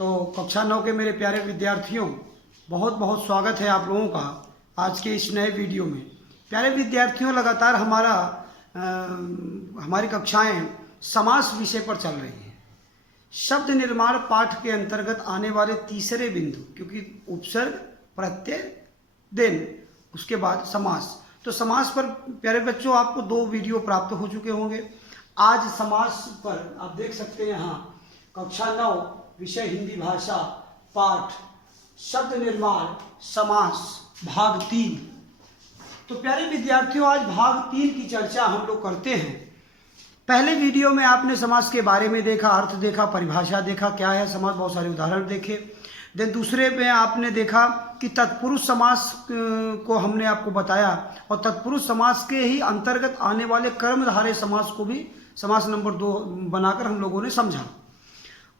तो कक्षा 9 के मेरे प्यारे विद्यार्थियों, बहुत बहुत स्वागत है आप लोगों का आज के इस नए वीडियो में। प्यारे विद्यार्थियों, लगातार हमारी कक्षाएं समास विषय पर चल रही हैं। शब्द निर्माण पाठ के अंतर्गत आने वाले तीसरे बिंदु, क्योंकि उपसर्ग, प्रत्यय, देन उसके बाद समास, तो समास पर प्यारे बच्चों आपको 2 वीडियो प्राप्त हो चुके होंगे। आज समास पर आप देख सकते हैं यहाँ कक्षा 9 विषय हिंदी भाषा पाठ शब्द निर्माण समास भाग 3। तो प्यारे विद्यार्थियों, आज भाग 3 की चर्चा हम लोग करते हैं। पहले वीडियो में आपने समास के बारे में देखा, अर्थ देखा, परिभाषा देखा, क्या है समास, बहुत सारे उदाहरण देखे। देन दूसरे में आपने देखा कि तत्पुरुष समास को हमने आपको बताया और तत्पुरुष समास के ही अंतर्गत आने वाले कर्मधारय समास को भी समास नंबर 2 बनाकर हम लोगों ने समझा।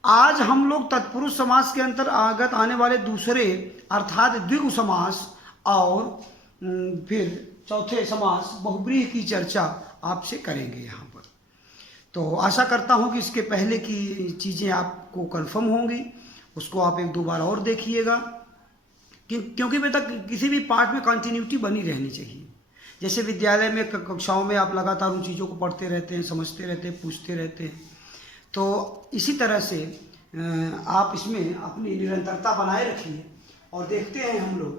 आज हम लोग तत्पुरुष समास के अंतर्गत आने वाले दूसरे अर्थात द्विगु समास और फिर चौथे समास बहुब्रीहि की चर्चा आपसे करेंगे यहाँ पर। तो आशा करता हूँ कि इसके पहले की चीज़ें आपको कंफर्म होंगी, उसको आप 1-2 बार और देखिएगा, क्योंकि बेटा किसी भी पाठ में कंटिन्यूटी बनी रहनी चाहिए। जैसे विद्यालय में कक्षाओं में आप लगातार उन चीज़ों को पढ़ते रहते हैं, समझते रहते हैं, पूछते रहते हैं, तो इसी तरह से आप इसमें अपनी निरंतरता बनाए रखिए। और देखते हैं हम लोग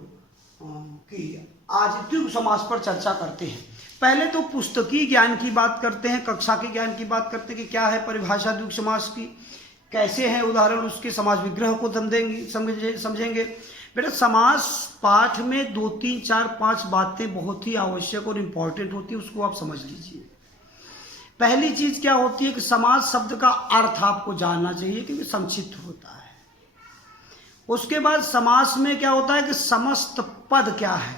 कि आज द्विगु समास पर चर्चा करते हैं। पहले तो पुस्तकीय ज्ञान की बात करते हैं, कक्षा के ज्ञान की बात करते हैं कि क्या है परिभाषा द्विगु समास की, कैसे है उदाहरण उसके, समास विग्रह को समझेंगे। बेटा समास पाठ में 2, 3, 4, 5 बातें बहुत ही आवश्यक और इम्पॉर्टेंट होती है, उसको आप समझ लीजिए। पहली चीज क्या होती है कि समास शब्द का अर्थ आपको जानना चाहिए, क्योंकि संक्षिप्त होता है। उसके बाद समास में क्या होता है कि समस्त पद क्या है,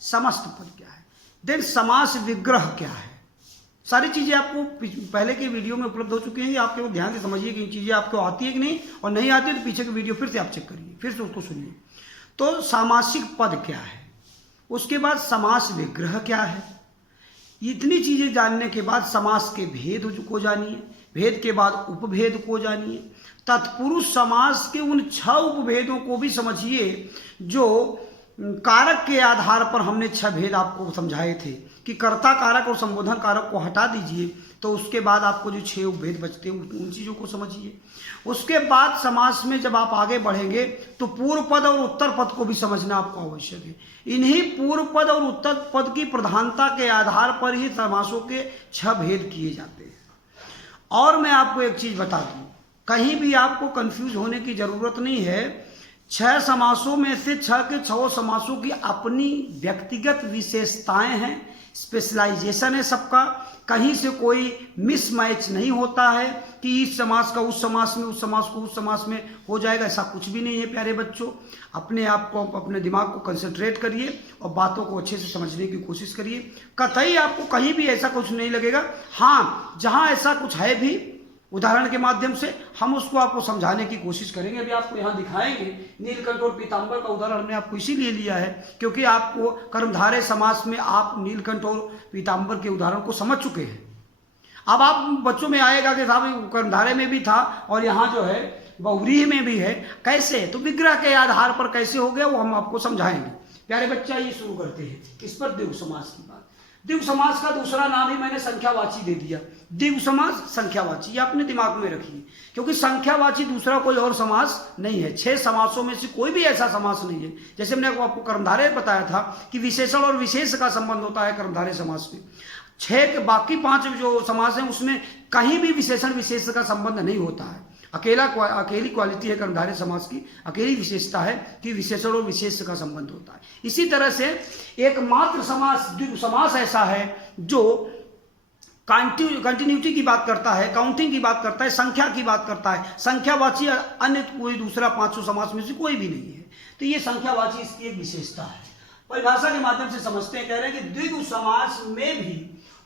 समस्त पद क्या है, देन समास विग्रह क्या है। सारी चीजें आपको पहले के वीडियो में उपलब्ध हो चुकी हैं, आप केवल ध्यान से समझिए कि इन चीजें आपको आती है कि नहीं, और नहीं आती है तो पीछे के वीडियो फिर से आप चेक करिए, फिर से उसको सुनिए। तो सामासिक पद क्या है, उसके बाद समास विग्रह क्या है। इतनी चीजें जानने के बाद समास के भेद को जानिए, भेद के बाद उपभेद को जानिए, तत्पुरुष समास के उन 6 उपभेदों को भी समझिए जो कारक के आधार पर हमने 6 भेद आपको समझाए थे कि कर्ता कारक और संबोधन कारक को हटा दीजिए, तो उसके बाद आपको जो 6 उपभेद बचते हैं उन चीज़ों को समझिए। उसके बाद समास में जब आप आगे बढ़ेंगे तो पूर्व पद और उत्तर पद को भी समझना आपको आवश्यक है। इन्हीं पूर्व पद और उत्तर पद की प्रधानता के आधार पर ही समासों के 6 भेद किए जाते हैं। और मैं आपको एक चीज़ बता दूं, कहीं भी आपको कंफ्यूज होने की जरूरत नहीं है। 6 समासों में से 6 के 6 समासों की अपनी व्यक्तिगत विशेषताएं हैं, स्पेशलाइजेशन है सबका, कहीं से कोई मिसमैच नहीं होता है कि इस समास का उस समास में, उस समास को उस समास में हो जाएगा, ऐसा कुछ भी नहीं है। प्यारे बच्चों, अपने आप को, अपने दिमाग को कंसंट्रेट करिए और बातों को अच्छे से समझने की कोशिश करिए। कतई आपको कहीं भी ऐसा कुछ नहीं लगेगा। हाँ, जहाँ ऐसा कुछ है भी उदाहरण के माध्यम से हम उसको आपको समझाने की कोशिश करेंगे। अभी आपको यहाँ दिखाएंगे नीलकंठ और पीताम्बर का उदाहरण हमने आपको इसीलिए लिया है क्योंकि आपको कर्मधारय समास में आप नीलकंठ और पीताम्बर के उदाहरण को समझ चुके हैं। अब आप बच्चों में आएगा कि साहब कर्मधारय में भी था और यहाँ जो है बहुव्रीहि में भी है, कैसे, तो विग्रह के आधार पर कैसे हो गया वो हम आपको समझाएंगे। प्यारे बच्चा, ये शुरू करते हैं इस पर द्विगु समास की बात। द्विगु समास का दूसरा नाम ही मैंने संख्यावाची दे दिया। द्विगु समास संख्यावाची, ये अपने दिमाग में रखिए, क्योंकि संख्यावाची दूसरा कोई और समास नहीं है। 6 समासों में से कोई भी ऐसा समास नहीं है। जैसे मैंने आपको कर्मधारय बताया था कि विशेषण और विशेष का संबंध होता है कर्मधारय समास में। 6 के बाकी 5 जो समास हैं उसमें कहीं भी विशेषण विशेष का संबंध नहीं होता है। अकेली क्वालिटी है कर्मधारय समास की, अकेली विशेषता है कि विशेषण और विशेष का संबंध होता है। इसी तरह से एकमात्र समास द्विगु समास ऐसा है जो कंटिन्यूटी की बात करता है, काउंटिंग की बात करता है, संख्या की बात करता है। संख्यावाची अन्य कोई दूसरा 500 समास में से कोई भी नहीं है। तो ये संख्यावाची इसकी एक विशेषता है। परिभाषा के माध्यम से समझते हैं, कह रहे हैं कि द्विगु समास में भी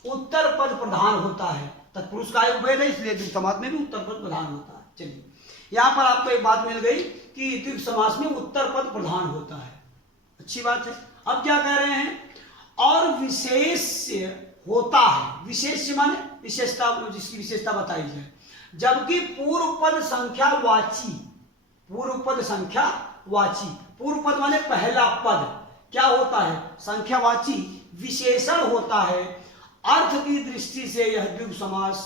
उत्तर पद प्रधान होता है। तत्पुरुष का उपभेद है, इसलिए द्विगु समास में भी उत्तर पद प्रधान होता है। चलिए, यहाँ पर आपको एक बात मिल गई कि द्विगु समास में उत्तर पद प्रधान होता है, अच्छी बात है। अब क्या कह रहे हैं, और विशेष होता है। विशेष माने विशेषता, जिसकी विशेषता बताई जाए, जबकि पूर्व पद संख्यावाची पूर्व पद संख्यावाची, पूर्व पद माने पहला पद क्या होता है, संख्यावाची विशेषण होता है। अर्थ की दृष्टि से यह द्विगु समास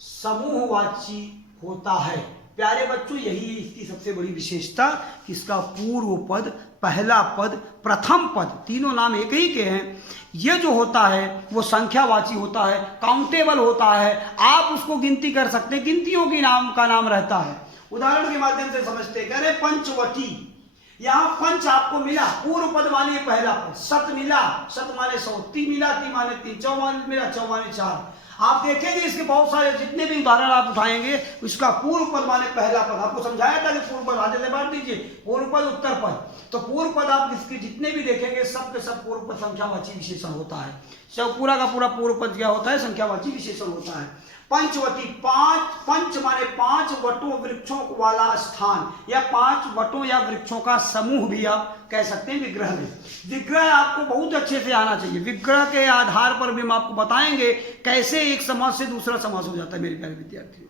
समूहवाची होता है। प्यारे बच्चों, यही इसकी सबसे बड़ी विशेषता, इसका पूर्व पद, पहला पद, प्रथम पद, तीनों नाम एक ही के हैं। ये जो होता है वो संख्यावाची होता है, काउंटेबल होता है, आप उसको गिनती कर सकते हैं, गिनतियों की नाम का नाम रहता है। उदाहरण के माध्यम से समझते हैं, कह रहे पंचवटी, यहां पंच आपको मिला, पूर्व पद माने पहला पद, सत मिला, सत माने 100, ती मिला, ती माने 3, चौवान मिला, चौवाने 4। आप देखेंगे इसके बहुत सारे जितने भी उदाहरण आप उठाएंगे, उसका पूर्व पद माने पहला पद, आपको समझाया था कि पूर्व पद आगे से बांट दीजिए, पूर्व पद उत्तर पद, तो पूर्व पद आप इसके जितने भी देखेंगे सब के सब पूर्व पद संख्यावाची विशेषण होता है। सब पूरा का पूरा पूर्व पद क्या होता है, संख्यावाची विशेषण होता है। पंचवटी, पंच माने 5 वटों वृक्षों वाला स्थान, या 5 वटों या वृक्षों का समूह भी आप कह सकते हैं विग्रह में। विग्रह आपको बहुत अच्छे से आना चाहिए, विग्रह के आधार पर भी हम आपको बताएंगे कैसे एक समास से दूसरा समास हो जाता है मेरे प्यारे विद्यार्थियों।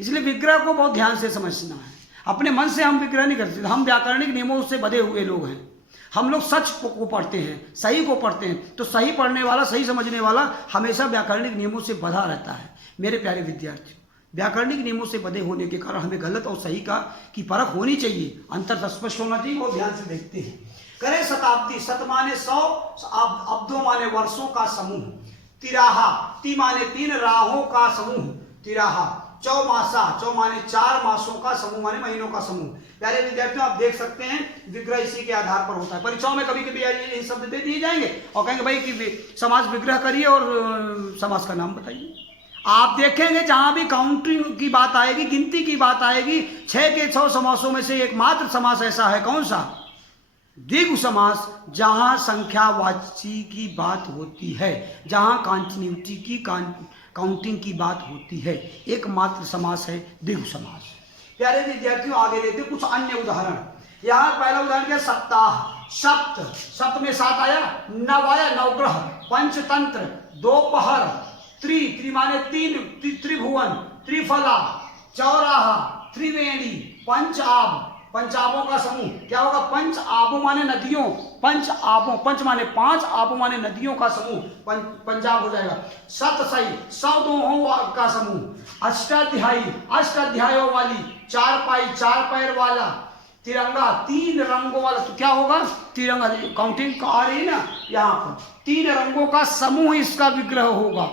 इसलिए विग्रह को बहुत ध्यान से समझना है, अपने मन से हम विग्रह नहीं करते, हम व्याकरणिक नियमों से बधे हुए लोग हैं। हम लोग सच को पढ़ते हैं, सही को पढ़ते हैं, तो सही पढ़ने वाला, सही समझने वाला हमेशा व्याकरणिक नियमों से बधा रहता है। मेरे प्यारे विद्यार्थियों, व्याकरणिक नियमों से बधे होने के कारण हमें गलत और सही का की परख होनी चाहिए, अंतर स्पष्ट होना चाहिए, वो ध्यान से देखते हैं। करें शताब्दी, शत माने 100, अब्दों माने वर्षों का समूह, तिराहा, ती माने 3 राहों का समूह, तिराहा, चौमासा, चौ माने 4 मासों का समूह माने महीनों का समूह। प्यारे विद्यार्थियों, आप देख सकते हैं विग्रह इसी के आधार पर होता है। परीक्षाओं में कभी कभी ये शब्द दे दिए जाएंगे और कहेंगे भाई कि समास विग्रह करिए और समास का नाम बताइए। आप देखेंगे जहां भी काउंटिंग की बात आएगी, गिनती की बात आएगी, 6 के 6 समासों में से एकमात्र समास ऐसा है, कौन सा, द्विगु समास, जहां संख्यावाची की बात होती है, जहां कॉन्टिन्यूटी की काउंटिंग की बात होती है, एकमात्र समास है द्विगु समास। प्यारे विद्यार्थियों, आगे लेते कुछ अन्य उदाहरण। यहाँ पहला उदाहरण क्या, सप्ताह, सप्त, सप्त में 7 आया, नव आया, नवग्रह, पंचतंत्र, दोपहर, त्रि माने 3, त्रिभुवन, त्रिफला, चौराहा, त्रिवेणी, पंचाब, पंचाबों का समूह क्या होगा, पंच आबों माने नदियों, पंच आबों, पंच माने 5, आबों माने नदियों का समूह, पंजाब हो जाएगा। सतसई, 100 दोहों का समूह, अष्टाध्यायी, 8 अध्यायों वाली, चारपाई, 4 पैर वाला, तिरंगा, 3 रंगों वाला, तो क्या होगा, तिरंगा, काउंटिंग आ रही है ना, यहाँ पर 3 रंगों का समूह इसका विग्रह होगा।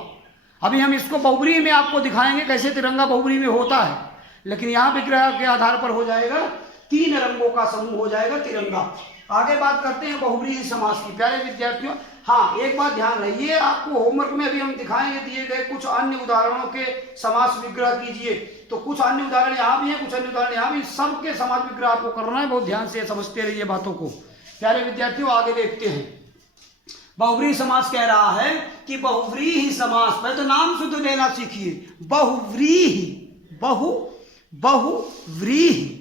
अभी हम इसको बहुब्रीही में आपको दिखाएंगे कैसे तिरंगा बहुब्रीही में होता है, लेकिन यहाँ विग्रह के आधार पर हो जाएगा, 3 रंगों का समूह हो जाएगा तिरंगा। आगे बात करते हैं बहुब्रीही समास की। प्यारे विद्यार्थियों, हाँ एक बात ध्यान रहिए, आपको होमवर्क में अभी हम दिखाएंगे दिए गए कुछ अन्य उदाहरणों के समास विग्रह कीजिए, तो कुछ अन्य उदाहरण यहाँ भी है, कुछ अन्य उदाहरण यहाँ भी, सबके समास विग्रह आपको करना है, बहुत ध्यान से समझते रहिए बातों को। प्यारे विद्यार्थियों, आगे देखते हैं। बहुव्रीहि समास कह रहा है कि बहुव्रीहि समास, पहले तो नाम शुद्ध लेना सीखिए, बहुव्रीहि, बहुव्रीहि।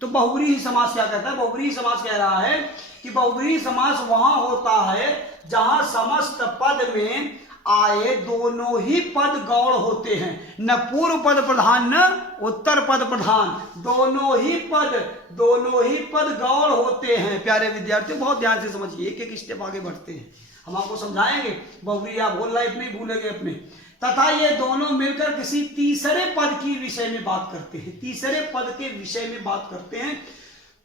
तो बहुव्रीहि समास क्या कहता है, बहुव्रीहि समास कह रहा है कि बहुव्रीहि समास वहां होता है जहां समस्त पद में आए दोनों ही पद गौड़ होते हैं, न पूर्व पद प्रधान न उत्तर पद प्रधान, दोनों ही पद गौड़ होते हैं। प्यारे विद्यार्थियों, बहुत ध्यान से समझिए, एक एक स्टेप आगे बढ़ते हैं, हम आपको समझाएंगे। बहुव्रीहि आप बोल रहे नहीं भूलेंगे अपने। तथा ये दोनों मिलकर किसी तीसरे पद की विषय में बात करते हैं, तीसरे पद के विषय में बात करते हैं,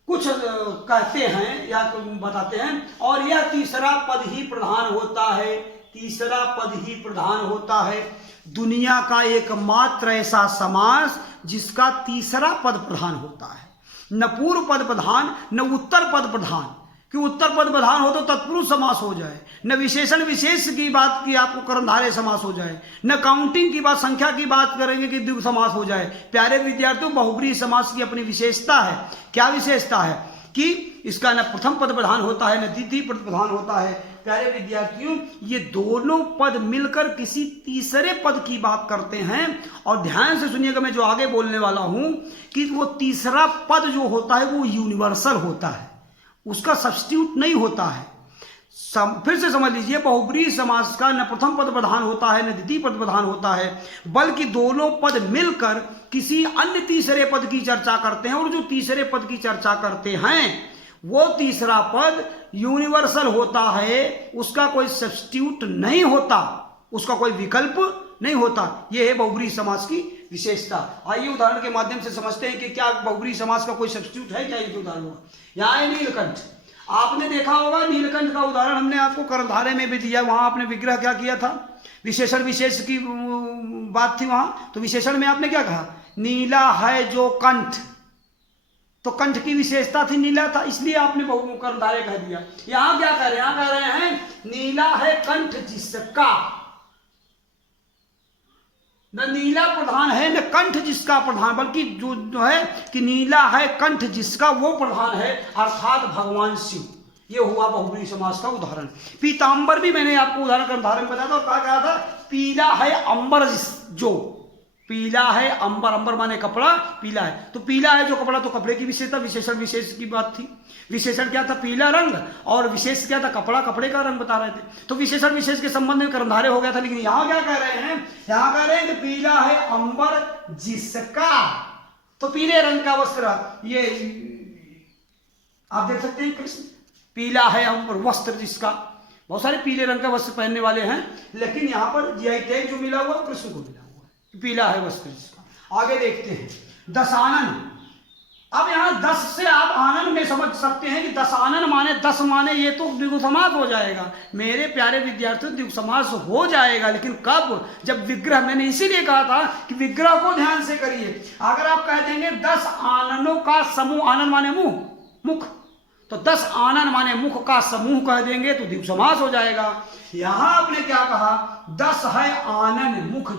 कुछ कहते हैं या बताते हैं, और यह तीसरा पद ही प्रधान होता है, तीसरा पद ही प्रधान होता है। दुनिया का एकमात्र ऐसा समास जिसका तीसरा पद प्रधान होता है, न पूर्व पद प्रधान न उत्तर पद प्रधान, कि उत्तर पद प्रधान हो तो तत्पुरुष समास हो जाए, न विशेषण विशेष की बात की आपको कर्मधारय समास हो जाए, न काउंटिंग की बात, संख्या की बात करेंगे कि द्विगु समास हो जाए। प्यारे विद्यार्थियों, बहुव्रीहि समास की अपनी विशेषता है। क्या विशेषता है कि इसका न प्रथम पद प्रधान होता है न द्वितीय पद प्रधान होता है। प्यारे विद्यार्थियों, ये दोनों पद मिलकर किसी तीसरे पद की बात करते हैं, और ध्यान से सुनिएगा मैं जो आगे बोलने वाला हूं कि वो तीसरा पद जो होता है वो यूनिवर्सल होता है, उसका सब्स्टिट्यूट नहीं होता है। फिर से समझ लीजिए, बहुब्रीहि समास का न प्रथम पद प्रधान होता है न द्वितीय पद प्रधान होता है, बल्कि दोनों पद मिलकर किसी अन्य तीसरे पद की चर्चा करते हैं, और जो तीसरे पद की चर्चा करते हैं वो तीसरा पद यूनिवर्सल होता है, उसका कोई सब्स्टिट्यूट नहीं होता, उसका कोई विकल्प नहीं होता। यह है बहुब्रीहि समास की विशेषता। आइए उदाहरण के माध्यम से समझते हैं कि क्या बहुब्रीहि समास का कोई सब्स्टिट्यूट है क्या। एक उदाहरण होगा, यहाँ है नीलकंठ। आपने देखा होगा नीलकंठ का उदाहरण हमने आपको कर्णधारे में भी दिया। वहां आपने विग्रह क्या किया था, विशेषण विशेष की बात थी वहां, तो विशेषण में आपने क्या कहा, नीला है जो कंठ, तो कंठ की विशेषता थी नीला था, इसलिए आपने कर्णधारे कह दिया। यहां क्या कह रहे हैं, यहां कह रहे हैं नीला है कंठ जिसका, न नीला प्रधान है न कंठ जिसका प्रधान, बल्कि जो है कि नीला है कंठ जिसका वो प्रधान है, अर्थात भगवान शिव। ये हुआ बहुब्रीहि समास का उदाहरण। पीतांबर भी मैंने आपको उदाहरण कर्णधार में बताया था, और कहा था पीला है अंबर जो, पीला है अंबर, अंबर माने कपड़ा, पीला है तो पीला है जो कपड़ा, तो कपड़े की विशेषता, विशेषण विशेष की बात थी। विशेषण क्या था, पीला रंग, और विशेष क्या था, कपड़ा, कपड़े का रंग बता रहे थे। तो विशेषण विशेष के संबंध में कर्णधारे हो गया था। लेकिन यहां क्या कह रहे हैं, यहां कह रहे हैं कि पीला है अंबर जिसका, तो पीले रंग का वस्त्र, ये आप देख सकते हैं कृष्ण, पीला है अंबर वस्त्र जिसका, बहुत सारे पीले रंग का वस्त्र पहनने वाले हैं, लेकिन यहां पर यही टैग जो मिला हुआ कृष्ण को मिला हुआ है, पीला है वस्त्र जिसका। आगे देखते हैं दशानन। अब यहां 10 से आप आनन में समझ सकते हैं कि दशानन माने 10 माने, ये तो द्विगु समास हो जाएगा। मेरे प्यारे विद्यार्थियों, द्विगु समास हो जाएगा, लेकिन कब, जब विग्रह, मैंने इसीलिए कहा था कि विग्रह को ध्यान से करिए। अगर आप कह देंगे 10 आननों का समूह, आनन माने मुंह, मुख, तो 10 आनन माने मुख का समूह कह देंगे तो द्विगु समास हो जाएगा। यहां आपने क्या कहा, 10 है आनन मुख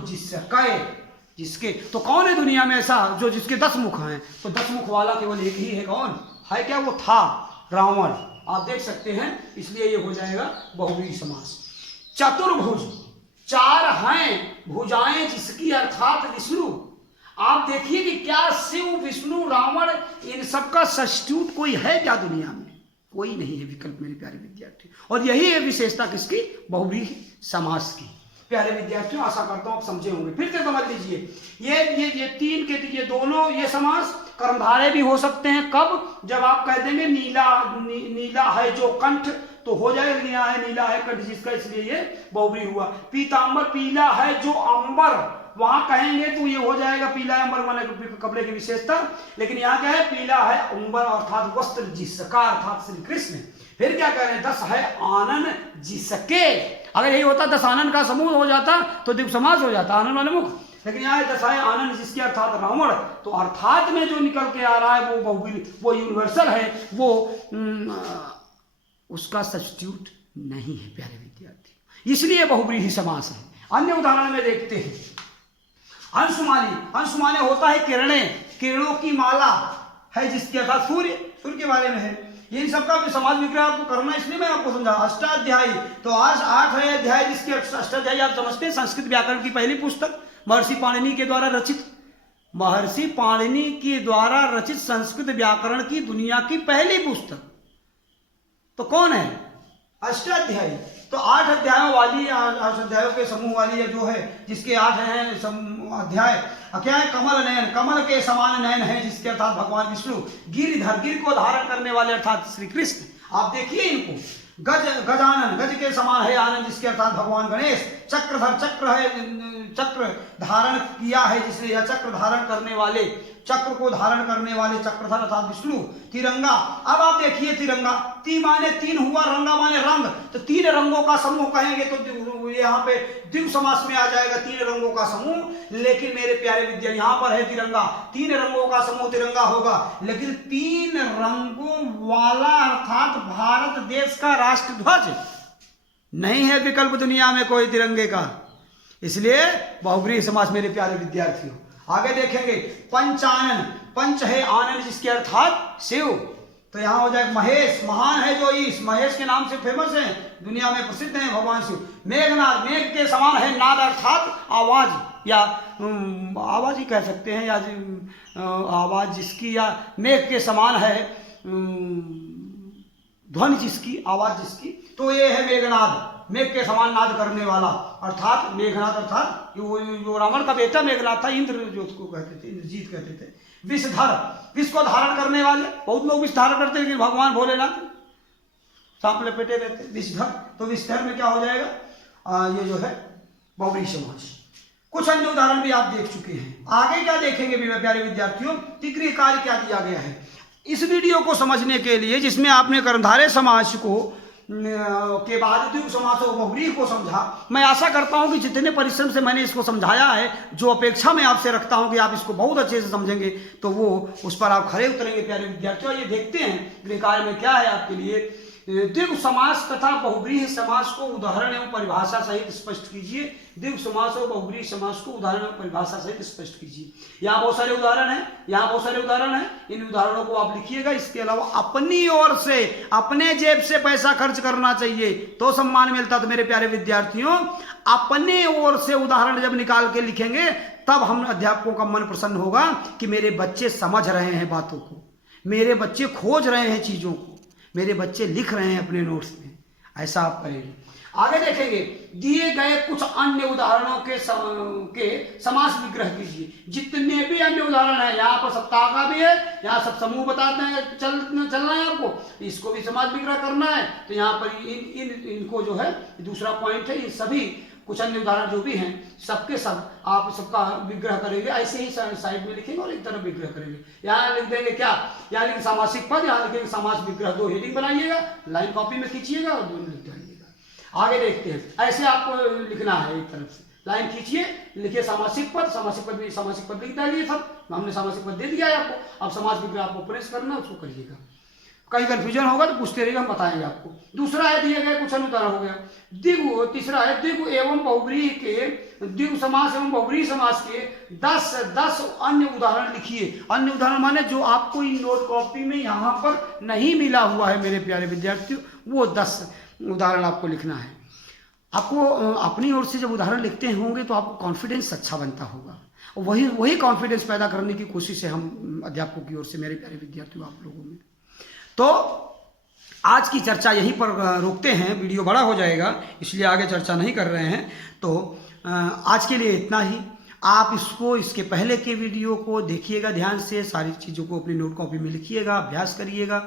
जिसके, तो कौन है दुनिया में ऐसा जो जिसके 10 मुख हैं, तो 10 मुख वाला केवल एक ही है, कौन है, क्या वो था, रावण। आप देख सकते हैं, इसलिए ये हो जाएगा बहुब्रीहि समास। चतुर्भुज, 4 हैं भुजाएं जिसकी, अर्थात विष्णु। आप देखिए कि क्या शिव, विष्णु, रावण, इन सबका सब्स्टिट्यूट कोई है क्या दुनिया में, कोई नहीं है विकल्प मेरे प्यारे विद्यार्थी। और यही है विशेषता किसकी, बहुब्रीहि समास की। प्यारे विद्यार्थियों, आशा करता हूं आप समझे होंगे। फिर से समझ लीजिए, ये तीन के, ये दोनों, ये समास कर्मधारे भी हो सकते हैं। कब, जब आप कह देंगे नीला है जो कंठ, तो हो जाएगा नीला है कंठ जिसका, इसलिए ये बहुब्रीहि हुआ। पीतांबर, पीला है जो अंबर, वहां कहेंगे तो ये हो जाएगा पीला अंबर माने कपड़े की विशेषता। लेकिन यहाँ क्या है, पीला है अंबर अर्थात वस्त्र जिसका, अर्थात श्री कृष्ण। फिर क्या कह रहे हैं, 10 है आनन जिसके। अगर यही होता 10 आनन का समूह हो जाता तो द्विगु समास हो जाता, आनन वाले मुख। लेकिन यहाँ 10 है आनन जिसके, अर्थात रावण, तो अर्थात में जो निकल के आ रहा है वो बहुब्रीहि, वो यूनिवर्सल है, वो उसका सब्स्टिट्यूट नहीं है प्यारे विद्यार्थी, इसलिए बहुब्रीहि समास है। अन्य उदाहरण में देखते हैं, अंशुमाली। अंशुमाने होता है किरणें, किरणों की माला है जिसके, अर्थात सूर्य, सूर्य के बारे में है। इन सबका भी समाज विग्रह आपको करना, इसलिए मैं आपको समझा। अष्टाध्यायी, तो आज 8 है अध्याय जिसके, अष्टाध्यायी आप समझते हैं, संस्कृत व्याकरण की पहली पुस्तक, महर्षि पाणिनि के द्वारा रचित, महर्षि पाणिनि के द्वारा रचित संस्कृत व्याकरण की दुनिया की पहली पुस्तक। तो कौन है, अष्टाध्यायी। तो 8 अध्यायों वाली, 8 अध्यायों के समूह वाली जो है, जिसके 8 हैं अध्याय, क्या है, कमल नयन, कमल के समान नयन है जिसके, अर्थात भगवान विष्णु। गिरधर, गिर को धारण करने वाले अर्थात श्री कृष्ण। आप देखिए इनको, गजानन, गज के समान है आनंद जिसके, अर्थात भगवान गणेश। चक्रधर, चक्र है, चक्र धारण किया है जिसने, या चक्र धारण करने वाले, चक्र को धारण करने वाले चक्रधर अर्थात विष्णु। तिरंगा, अब आप देखिए तिरंगा, ती माने 3 हुआ, रंगा माने रंग, तो 3 रंगों का समूह कहेंगे तो यहाँ पे द्विगु समास में आ जाएगा 3 रंगों का समूह। लेकिन मेरे प्यारे विद्यार्थी, यहाँ पर है तिरंगा, 3 रंगों का समूह तिरंगा होगा, लेकिन 3 रंगों वाला अर्थात भारत देश का राष्ट्र ध्वज नहीं है विकल्प दुनिया में कोई तिरंगे का, इसलिए बहुब्रीहि समास मेरे प्यारे विद्यार्थियों। आगे देखेंगे पंचानन, पंच है आनंद जिसके, अर्थात शिव। तो यहां हो जाए महेश, महान है जो इस महेश के नाम से फेमस है, दुनिया में प्रसिद्ध है भगवान शिव। मेघनाद, मेघ के समान है, नाद अर्थात आवाज, या आवाज ही कह सकते हैं, या आवाज जिसकी, या मेघ के समान है ध्वनि जिसकी, आवाज जिसकी, तो ये है मेघनाद, मेघ के समान नाद करने वाला, अर्थात मेघनाद अर्थात वो जो रावण का बेटा मेघनाद था, इंद्र जो उसको कहते थे, इंद्रजीत कहते थे। विषधर, विष को धारण करने वाले, बहुत लोग विष धारण करते हैं लेकिन भगवान भोलेनाथ सांप लपेटे रहते। विषधर, तो विषधर में क्या हो जाएगा, ये जो है बहुव्रीहि समास। कुछ अन्य उदाहरण भी आप देख चुके हैं। आगे क्या देखेंगे मेरे प्यारे विद्यार्थियों, तिक्री कार्य क्या दिया गया है इस वीडियो को समझने के लिए, जिसमें आपने कर्मधारय समास को के बाद द्विगु समास और बहुव्रीहि को समझा। मैं आशा करता हूं कि जितने परिश्रम से मैंने इसको समझाया है, जो अपेक्षा मैं आपसे रखता हूं कि आप इसको बहुत अच्छे से समझेंगे, तो वो उस पर आप खरे उतरेंगे प्यारे विद्यार्थियों। ये देखते हैं गृह कार्य में क्या है आपके लिए। द्विगु समास तथा बहुव्रीहि समास को उदाहरण एवं परिभाषा सहित स्पष्ट कीजिए। द्विगु समास और बहुव्रीहि समास को उदाहरण एवं परिभाषा सहित स्पष्ट कीजिए। यहाँ बहुत सारे उदाहरण हैं, यहाँ बहुत सारे उदाहरण हैं, इन उदाहरणों को आप लिखिएगा। इसके अलावा अपनी ओर से, अपने जेब से पैसा खर्च करना चाहिए तो सम्मान मिलता। तो मेरे प्यारे विद्यार्थियों, अपने ओर से उदाहरण जब निकाल के लिखेंगे तब हम अध्यापकों का मन प्रसन्न होगा कि मेरे बच्चे समझ रहे हैं बातों को, मेरे बच्चे खोज रहे हैं चीजों को, मेरे बच्चे लिख रहे हैं अपने नोट्स में। ऐसा आप करेंगे। आगे देखेंगे, दिए गए कुछ अन्य उदाहरणों के समास विग्रह कीजिए। जितने भी अन्य उदाहरण है, यहाँ पर सप्ताह का भी है, यहाँ सब समूह बताते हैं, चलना है आपको, इसको भी समास विग्रह करना है। तो यहाँ पर इनको जो है दूसरा पॉइंट है, ये सभी कुछ अन्य उदाहरण जो भी हैं सबके सब आप सबका विग्रह करेंगे। ऐसे ही साइड में लिखेंगे और एक तरफ विग्रह करेंगे। यहाँ लिख देंगे क्या, यहाँ लिखेंगे सामासिक पद, यहाँ लिखेंगे समास विग्रह। 2 हेडिंग बनाइएगा, लाइन कॉपी में खींचिएगा और 2 लिख जाइएगा। आगे देखते हैं, ऐसे आपको लिखना है, एक तरफ से लाइन खींचिए, लिखिए सामासिक पद, सामासिक पद में सामासिक पद लिख दीजिए। सब हमने सामासिक पद दे दिया है आपको। अब समास विग्रह आपको प्रेस करना है, उसको करिएगा। कहीं कंफ्यूजन होगा तो पूछते रहिएगा, हम बताएंगे आपको। दूसरा है दिए गए कुछ अनुदाहरण हो गया। द्विगु, तीसरा है द्विगु एवं बहुव्रीहि के, द्विगु समास एवं बहुव्रीहि समास के 10 अन्य उदाहरण लिखिए। अन्य उदाहरण माने जो आपको इन नोट कॉपी में यहाँ पर नहीं मिला हुआ है मेरे प्यारे विद्यार्थियों, वो 10 उदाहरण आपको लिखना है। आपको अपनी ओर से जब उदाहरण लिखते होंगे तो आपको कॉन्फिडेंस अच्छा बनता होगा। वही कॉन्फिडेंस पैदा करने की कोशिश है हम अध्यापकों की ओर से मेरे प्यारे विद्यार्थियों आप लोगों में। तो आज की चर्चा यहीं पर रोकते हैं, वीडियो बड़ा हो जाएगा इसलिए आगे चर्चा नहीं कर रहे हैं। तो आज के लिए इतना ही। आप इसको, इसके पहले के वीडियो को देखिएगा ध्यान से, सारी चीज़ों को अपनी नोट कॉपी में लिखिएगा, अभ्यास करिएगा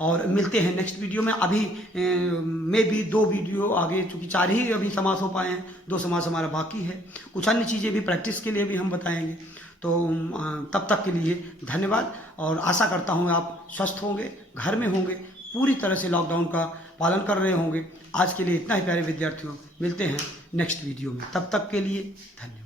और मिलते हैं नेक्स्ट वीडियो में। अभी में भी 2 वीडियो आगे, चूँकि 4 ही अभी समास हो पाए हैं, 2 समास हमारा बाकी है। कुछ अन्य चीज़ें भी प्रैक्टिस के लिए भी हम बताएंगे। तो तब तक के लिए धन्यवाद और आशा करता हूँ आप स्वस्थ होंगे, घर में होंगे, पूरी तरह से लॉकडाउन का पालन कर रहे होंगे। आज के लिए इतना ही प्यारे विद्यार्थियों, मिलते हैं नेक्स्ट वीडियो में। तब तक के लिए धन्यवाद।